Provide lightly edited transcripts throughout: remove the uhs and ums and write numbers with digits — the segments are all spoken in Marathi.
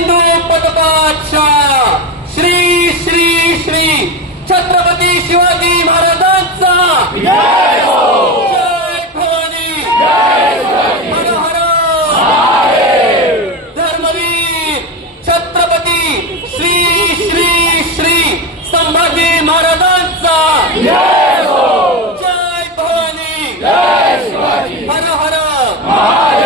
हिंदू पदपातशाह श्री श्री श्री छत्रपती शिवाजी महाराजांचा जय हो, जय भवानी, जय हर हर महादेव। धर्मवीर छत्रपती श्री श्री श्री संभाजी महाराजांचा जय हो, जय भवानी, जय शिवाजी, हर हर महादेव।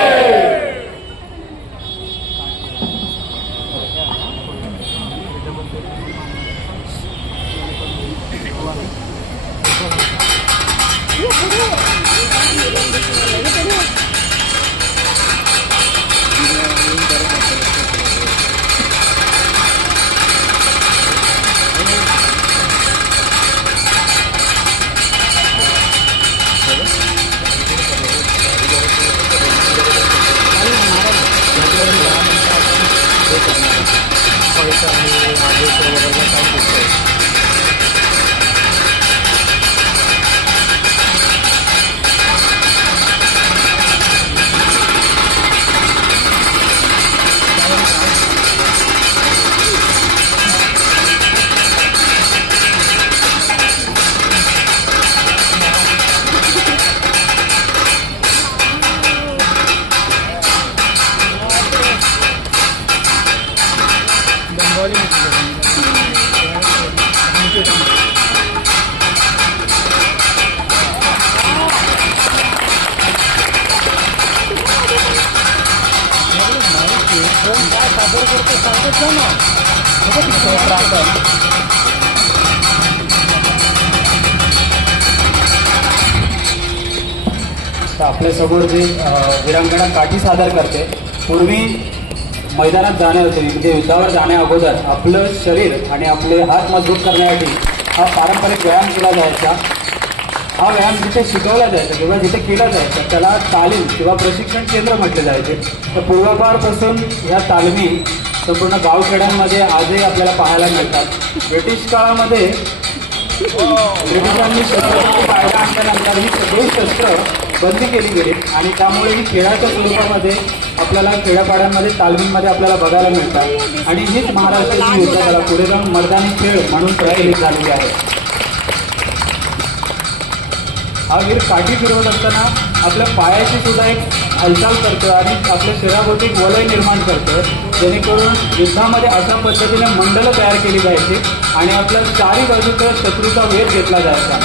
आपल्या समोर जे वीरांगणा काठी सादर करते, पूर्वी मैदानात जाणे होते म्हणजे युद्धावर जाण्या अगोदर आपलं शरीर आणि आपले हात मजबूत करण्यासाठी हा पारंपरिक व्यायाम केला जायचा। हा व्यायाम जिथे शिकवला जायचा किंवा जिथे केला जायचा त्याला तालीम किंवा प्रशिक्षण केंद्र म्हटले जायचे। तर पूर्वापारपासून ह्या तालमी संपूर्ण गावखेड्यांमध्ये आजही आपल्याला पाहायला मिळतात। ब्रिटिश काळामध्ये ब्रिटिशांनी शस्त्रास्त्र कायदा आणल्यानंतर ही सगळी शस्त्र बंदी केली गेली आणि त्यामुळे ही खेळाच्या स्वरूपामध्ये आपल्याला खेड्यापाड्यांमध्ये तालमीमध्ये आपल्याला बघायला मिळतात आणि हीच महाराष्ट्राची युद्धकला पुढे जाऊन मैदानी खेळ म्हणून प्रचलित झालेली आहे। हा वीर काठी फिरवत असताना आपल्या पायाची सुद्धा एक हालचाल करतो आणि आपल्या शरीराभोवती एक वलय निर्माण करतो, जेणेकरून युद्धामध्ये अशा पद्धतीने मंडलं तयार केली जायची आणि आपल्या चारी बाजूचा शत्रूचा वेध घेतला जायचा।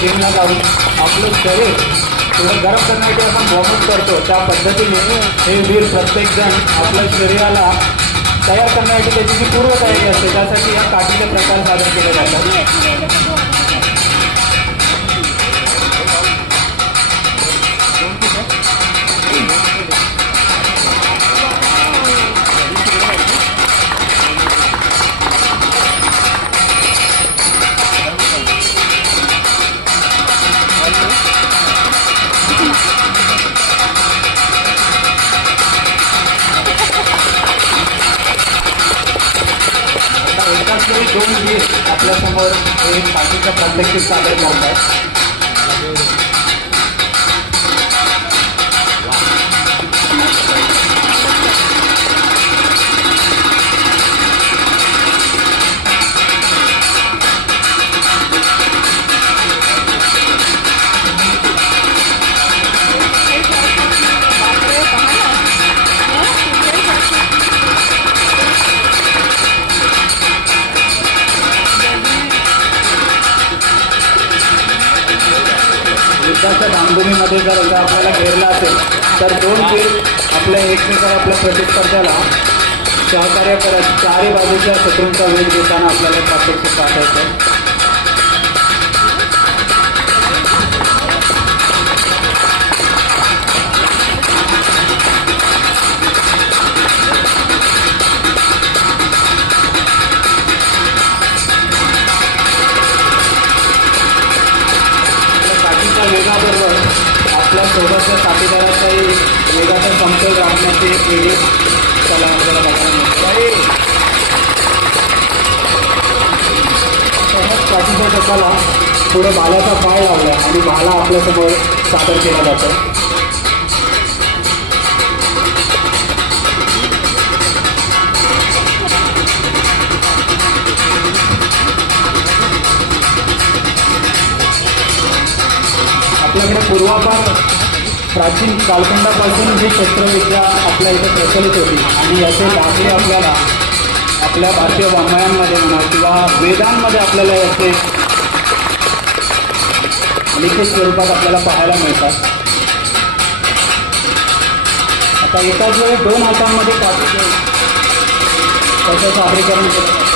गेम न जाऊन आपलं शरीर थोडं गरम करण्यासाठी आपण वॉर्मअप करतो, त्या पद्धतीने हे वीर प्रत्येकजण आपल्या शरीराला तयार करण्यासाठी त्याची जी पूर्वतयारी असते त्यासाठी या काठीचे प्रकार सादर केले जातात। दोन वीर आपल्यासमोर हे काठीचा प्रात्यक्षिक सादर करतात। युद्धाच्या धामधुमीमध्ये जर एकदा आपल्याला घेरला असेल तर दोन वीर आपल्या एकमेकाला आपल्या प्रतिस्पर्ध्याला सहकार्य करत चारही बाजूच्या शत्रूंचा वेध घेताना आपल्याला प्रात्यक्षिक पाहायचं। ढोल राखण्याची एक वेगळी कला आपल्याला बघायला मिळते. काठीच्या टोकाला पुढे भाल्याचा पाय लावला आणि भाला आपल्यासमोर सादर केला जातो. आपल्याकडे पूर्वापार प्राचीन कालखंडापासून ही शस्त्रविद्या आपल्या इथे प्रचलित होती आणि याचे दाखले आपल्याला आपल्या भारतीय वाङ्मयांमध्ये म्हणा किंवा वेदांमध्ये आपल्याला याचे लिखित स्वरूपात आपल्याला पाहायला मिळतात. आता एकाच वेळी 2 हातांमध्ये काठी घेऊन त्याचं सादरीकरण केलं जातं.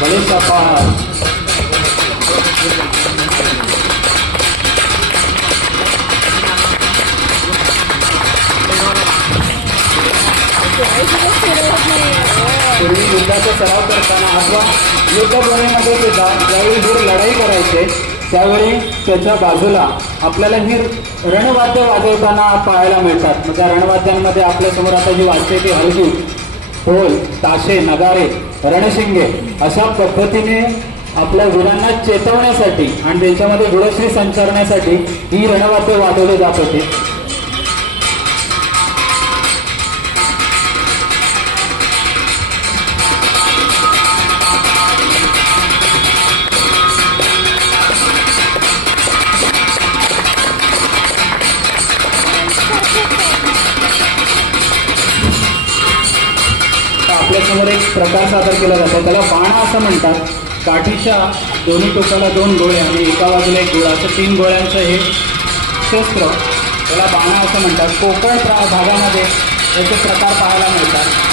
गणेश बाप्पा पूर्वी युद्धाचा सराव करताना अथवा युद्धभूमीमध्ये सुद्धा ज्यावेळी वीर लढाई करायचे त्यावेळी त्याच्या बाजूला आपल्याला ही रणवाद्य वाजवताना पाहायला मिळतात. मग त्या रणवाद्यांमध्ये आपल्यासमोर आता जी वाजते ती हलगी, ढोल, ताशे, नगारे, रणशिंगे अशा पद्धतीने आपल्या वीरांना चेतवण्यासाठी आणि त्यांच्यामध्ये गुणश्री संचारण्यासाठी ही रणवाद्य वाजवली जात होती. आपल्यासमोर एक प्रकार सादर केला जातो, त्याला बाणा असं म्हणतात. काठीच्या दोन्ही टोकाला 2 गोळे आणि एका बाजूला 1 गोळा असं 3 गोळ्यांचं हे शस्त्र, त्याला बाणा असं म्हणतात. कोकण भागामध्ये याचे प्रकार पाहायला मिळतात.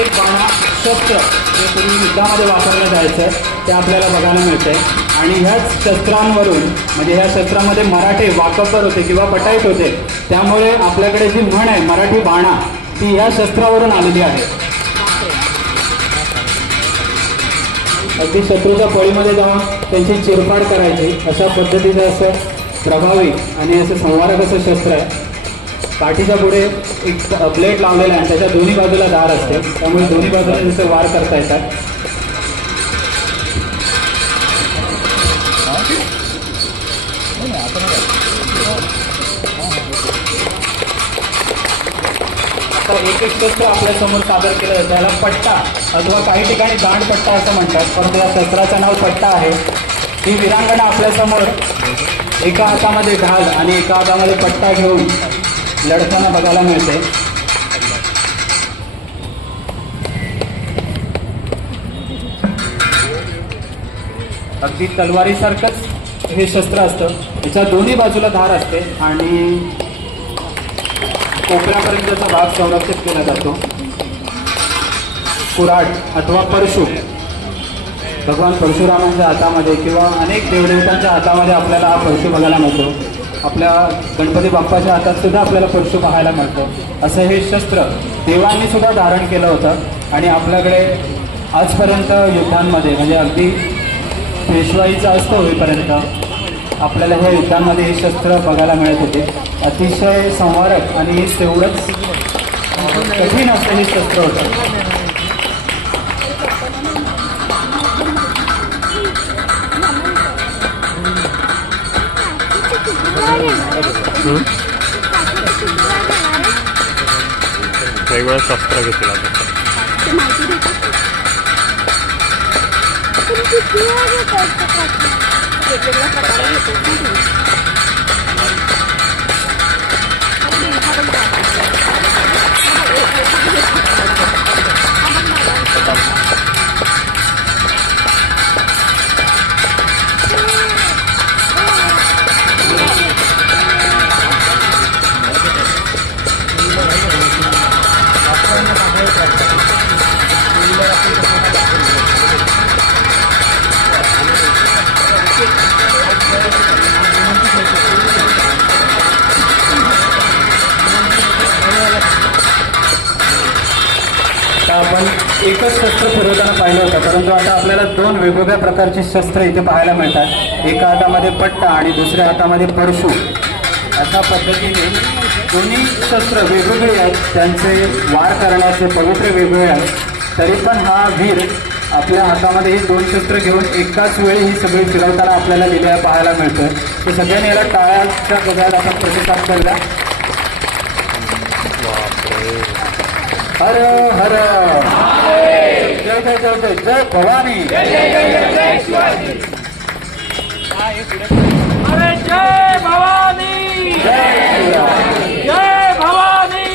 एक बाणा शस्त्र जे पूर्वी युद्धामध्ये वापरलं जायचं ते आपल्याला बघायला मिळतंय. आणि ह्याच शस्त्रांवरून म्हणजे ह्या शस्त्रामध्ये मराठे वाकपर होते किंवा पटाईत होते, त्यामुळे आपल्याकडे जी म्हण आहे मराठी बाणा ती ह्या शस्त्रावरून आलेली आहे. अगदी शत्रूच्या फळीमध्ये जाऊन त्यांची चिरफाड करायची अशा पद्धतीचं असं प्रभावी आणि असं संवारक असं शस्त्र आहे. काठीच्या पुढे एक ब्लेड लावलेला आहे, त्याच्या दोन्ही बाजूला धार असते, त्यामुळे दोन्ही बाजूला जसं वार करता येतात. आता एक शस्त्र आपल्यासमोर सादर केलं जातं, त्याला पट्टा अथवा काही ठिकाणी दांडपट्टा असं म्हणतात, परंतु या शस्त्राचं नाव पट्टा आहे. ही वीरांगना आपल्यासमोर एका हातामध्ये ढाल आणि एका हातामध्ये पट्टा घेऊन लढताना बघायला मिळते. अगदी तलवारीसारखंच हे शस्त्र असतं, याच्या दोन्ही बाजूला धार असते आणि कोपऱ्यापर्यंतचा भाग संरक्षित केला जातो. कुऱ्हाड अथवा परशु भगवान परशुरामांच्या हातामध्ये किंवा अनेक देवदेवतांच्या हातामध्ये आपल्याला हा परशु बघायला मिळतो. आपल्या गणपती बाप्पाच्या हातात सुद्धा आपल्याला परशु पाहायला मिळतो. असं हे शस्त्र देवांनी सुद्धा धारण केलं होतं आणि आपल्याकडे आजपर्यंत युद्धांमध्ये म्हणजे अगदी पेशवाईचा असतो होईपर्यंत आपल्याला ह्या युद्धांमध्ये हे शस्त्र बघायला मिळत होते. अतिशय संवारक आणि तेवढंच कठीण असं हे शस्त्र होतं. वेगवेगळं शस्त्र घेतलं एकच शस्त्र फिरवताना पाहिलं होतं, परंतु आता आपल्याला दोन वेगवेगळ्या प्रकारची शस्त्र इथे पाहायला मिळतात. एका हातामध्ये पट्टा आणि दुसऱ्या हातामध्ये परशू. अशा पद्धतीने दोन्ही शस्त्र वेगवेगळे आहेत, त्यांचे वार करण्याचे पवित्र वेगवेगळे आहेत. तरी पण हा वीर आपल्या हातामध्ये ही दोन शस्त्र घेऊन एकाच वेळी ही सगळी फिरवताना आपल्याला लिहिल्या पाहायला मिळतोय. तर सगळ्यांनी याला टाळ्याच्या गजरात आपण प्रतिसाद करूया. हर हर जय जय जय जय जय भवानी. अरे जय भवानी, जय शिवराम. जय भवानी.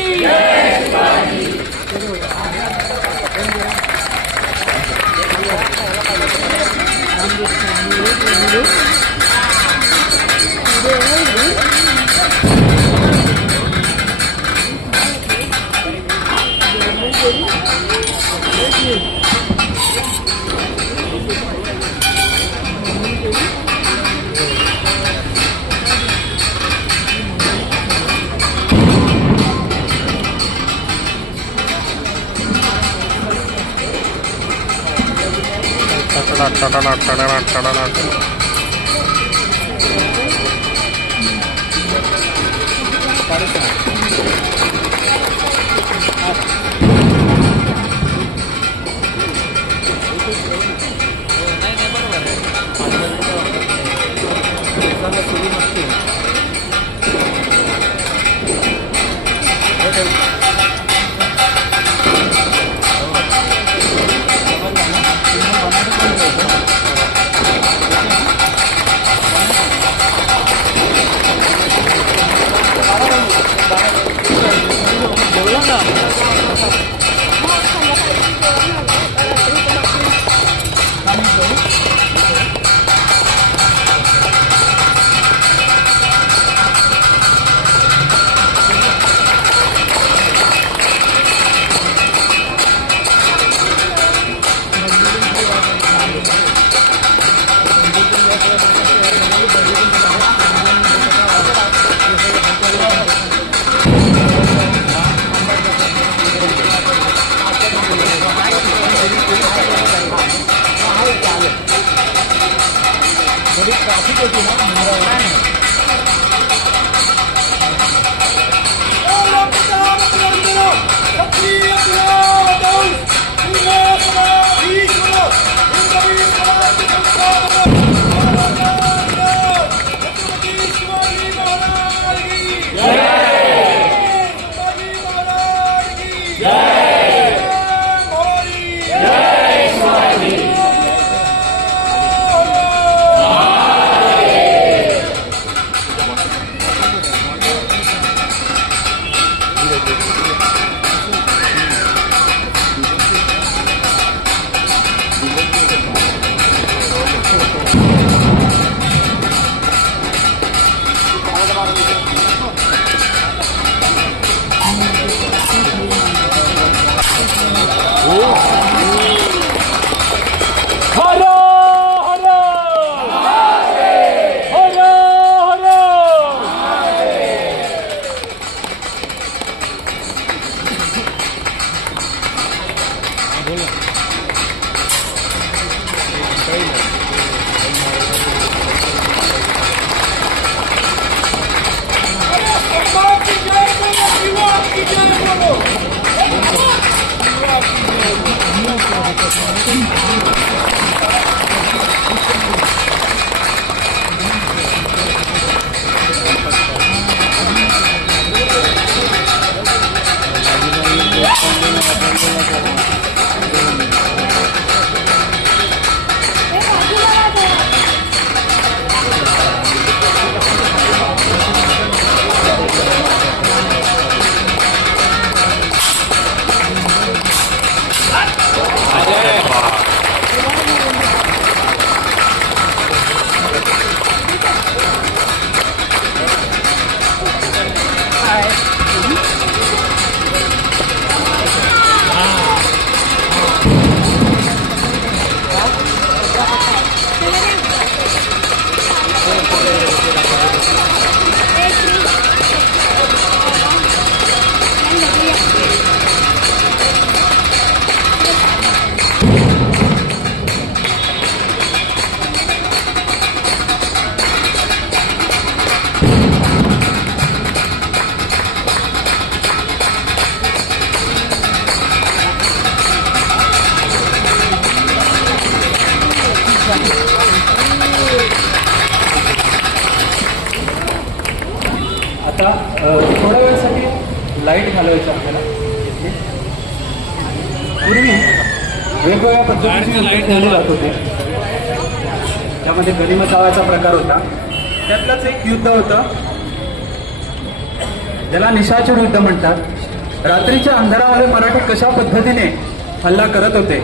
आता थोड्या वेळासाठी लाईट घालवायचं आपल्याला. पूर्वी वेगवेगळ्या पद्धतीची लाईट घालली जात होते. त्यामध्ये गनिमत नावाचा प्रकार होता. त्यातलंच एक युद्ध होतं ज्याला निशाचर युद्ध म्हणतात. रात्रीच्या अंधारामध्ये मराठी कशा पद्धतीने हल्ला करत होते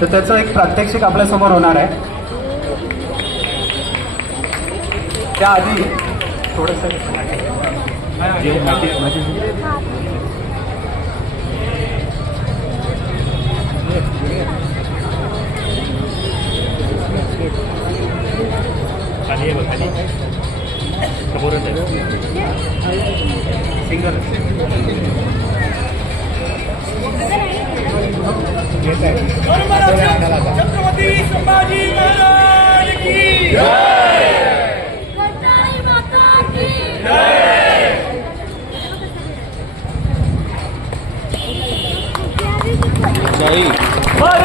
तर त्याचं एक प्रात्यक्षिक आपल्यासमोर होणार आहे. त्याआधी थोडंसं खाली आहे बघ, खाली समोरच आहे सिंगल. छत्रपती संभाजी महाराज की गणताई माता की हर हर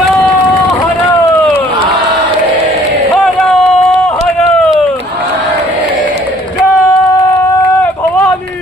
हर हर जय भवानी.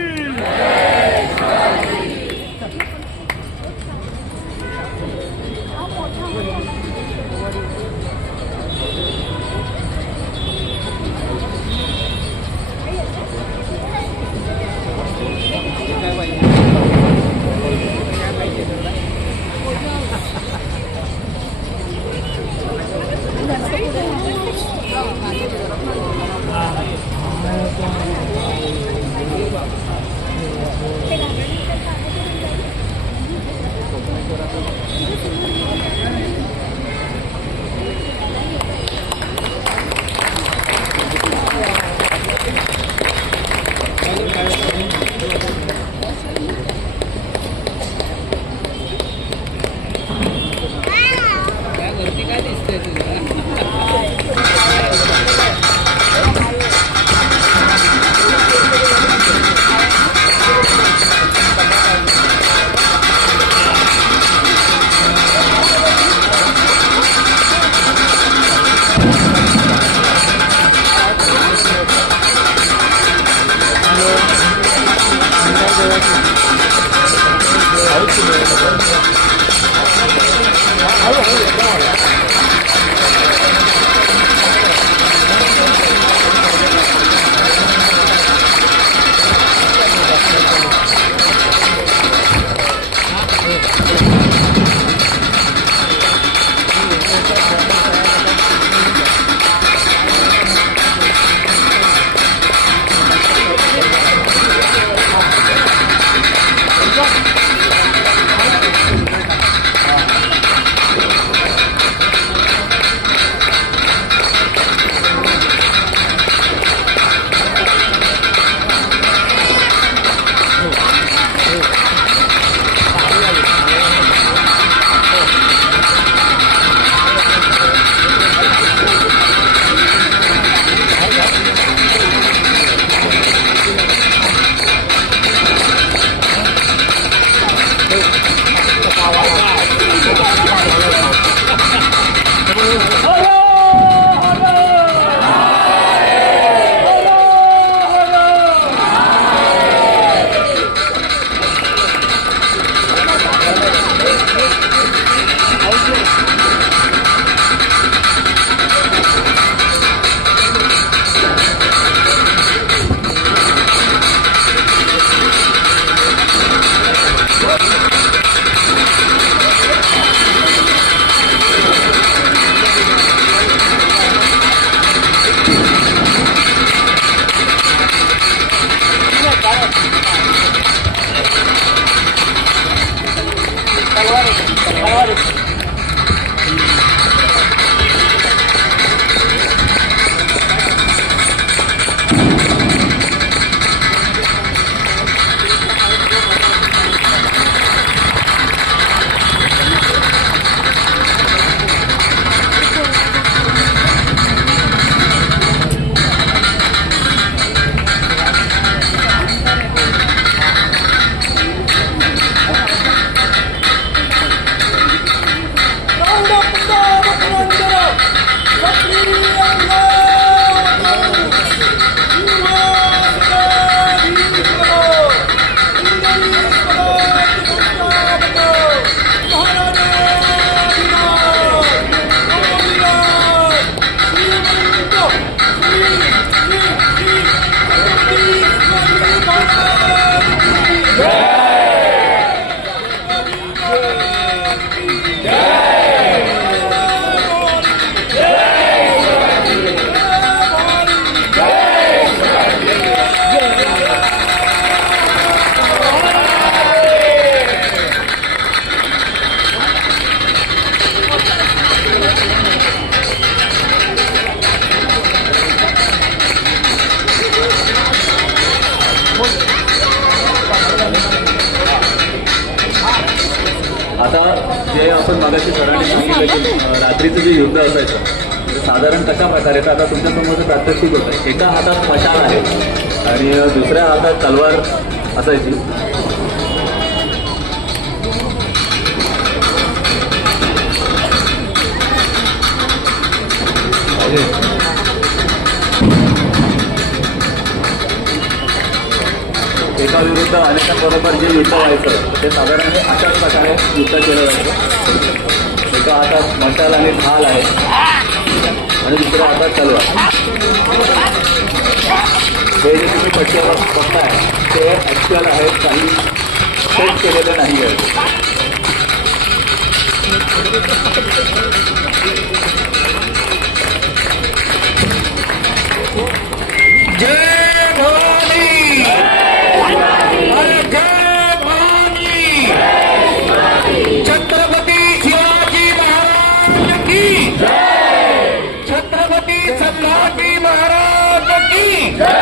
देखील रात्रीचं जे युद्ध असायचं ते साधारण कशा प्रकारे तर आता तुमच्यासमोर प्रात्यक्षिक होत आहे. एका हातात मशाल आहे आणि दुसऱ्या हातात तलवार असायची. एका विरुद्ध अनेकांबरोबर जे युद्ध व्हायचं ते साधारण अशाच प्रकारे युद्ध केलं जायचं. एका हातात मशाल आणि ढाल आहे आणि दुसऱ्या हातात तलवार. हे जे तुम्ही पट्ट्यावर बघताय ते ॲक्च्युअल आहेत, काही सेट केलेले नाही आहे. जय भवानी, अरे जय भवानी, छत्रपती शिवाजी महाराज की जय, छत्रपती संभाजी महाराज की जय.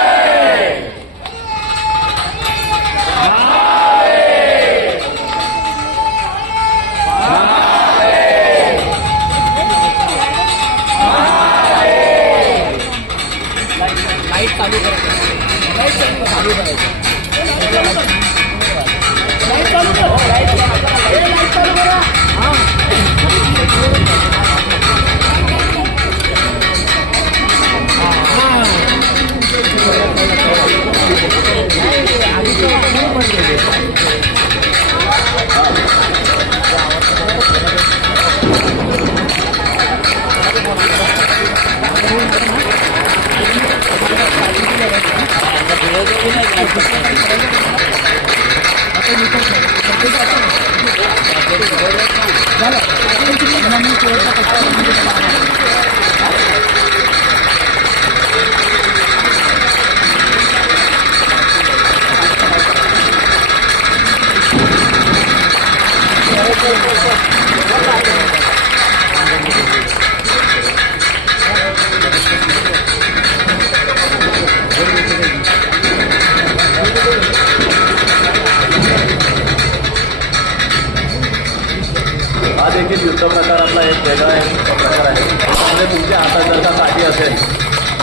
हा देखील युद्ध प्रकारातला एक वेगळा एक प्रकार आहे. त्यामध्ये तुमच्या हातात जर का काठी असेल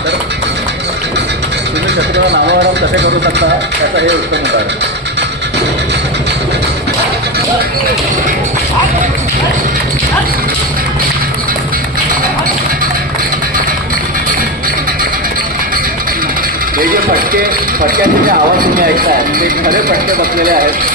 तर तुम्ही शत्रूला नावावर कसे करू शकता त्याचं हे उत्तम उदाहरण. हे जे फटक्याचे जे आवाज तुम्ही ऐकताय ते खरे फटके बसलेले आहेत.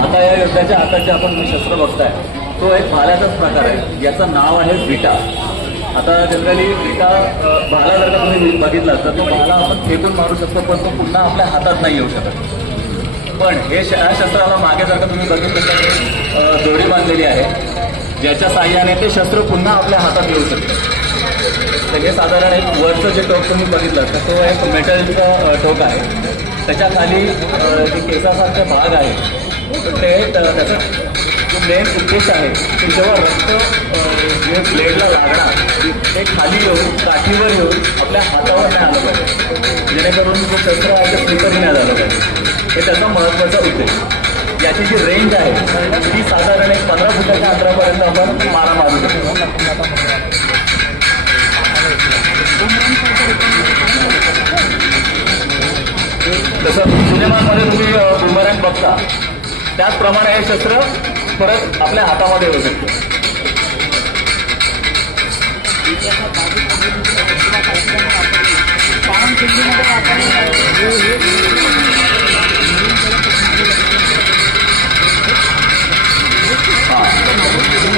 आता या युद्धाच्या हातात जे आपण शस्त्र बघताय तो एक भाल्याचाच प्रकार आहे. याचं नाव आहे विटा. आता जनरली विटा भाला जर का तुम्ही बघितला तर तो भाला आपण फेकून मारू शकतो पण तो पुन्हा आपल्या हातात नाही येऊ शकत. पण हे शस्त्राला मागे जर का तुम्ही बघितलं तर दोरी बांधलेली आहे ज्याच्या साह्याने ते शस्त्र पुन्हा आपल्या हातात येऊ शकतं. तर हे साधारण एक वरचं जे टोक तुम्ही बघितलं तर तो एक मेटलचा टोक आहे. त्याच्या खाली जे केसासारखे भाग आहे तर ते त्याचा जो मेन उद्देश आहे की जेव्हा रक्त जे ब्लेडला लागणार ते खाली येऊन काठीवर येऊन आपल्या हातावर नाही आलं पाहिजे जेणेकरून जो शस्त्र आहे ते स्लिपरी नाही झालं पाहिजे. हे त्याचा महत्त्वाचा उद्देश. याची जी रेंज आहे ती साधारण एक 15 फुटाच्या अंतरापर्यंत आपण मारा मारू शकतो. जसं सिनेमामध्ये तुम्ही बुमरँग बघता त्याचप्रमाणे हे शस्त्र परत आपल्या हातामध्ये येऊ शकतं.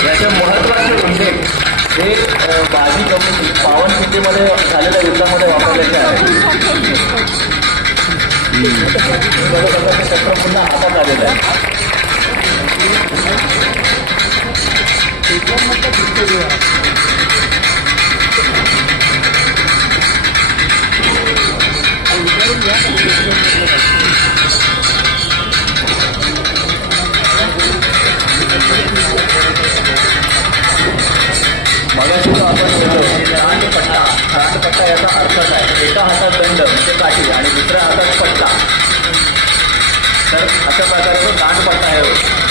याचे महत्वाचे उल्लेख हे बाजी कमिटी पावनखिंडीमध्ये झालेल्या युद्धामध्ये वापरलेले आहे. शस्त्र पुन्हा हातात आलेलं आहे. मगाशी जो आपण रानपट्टा याचा अर्थ काय, एका हातात दंड म्हणजे काठी आणि दुसऱ्या हातात पट्टा, तर अशा प्रकारे तो दांडपट्टा आहे.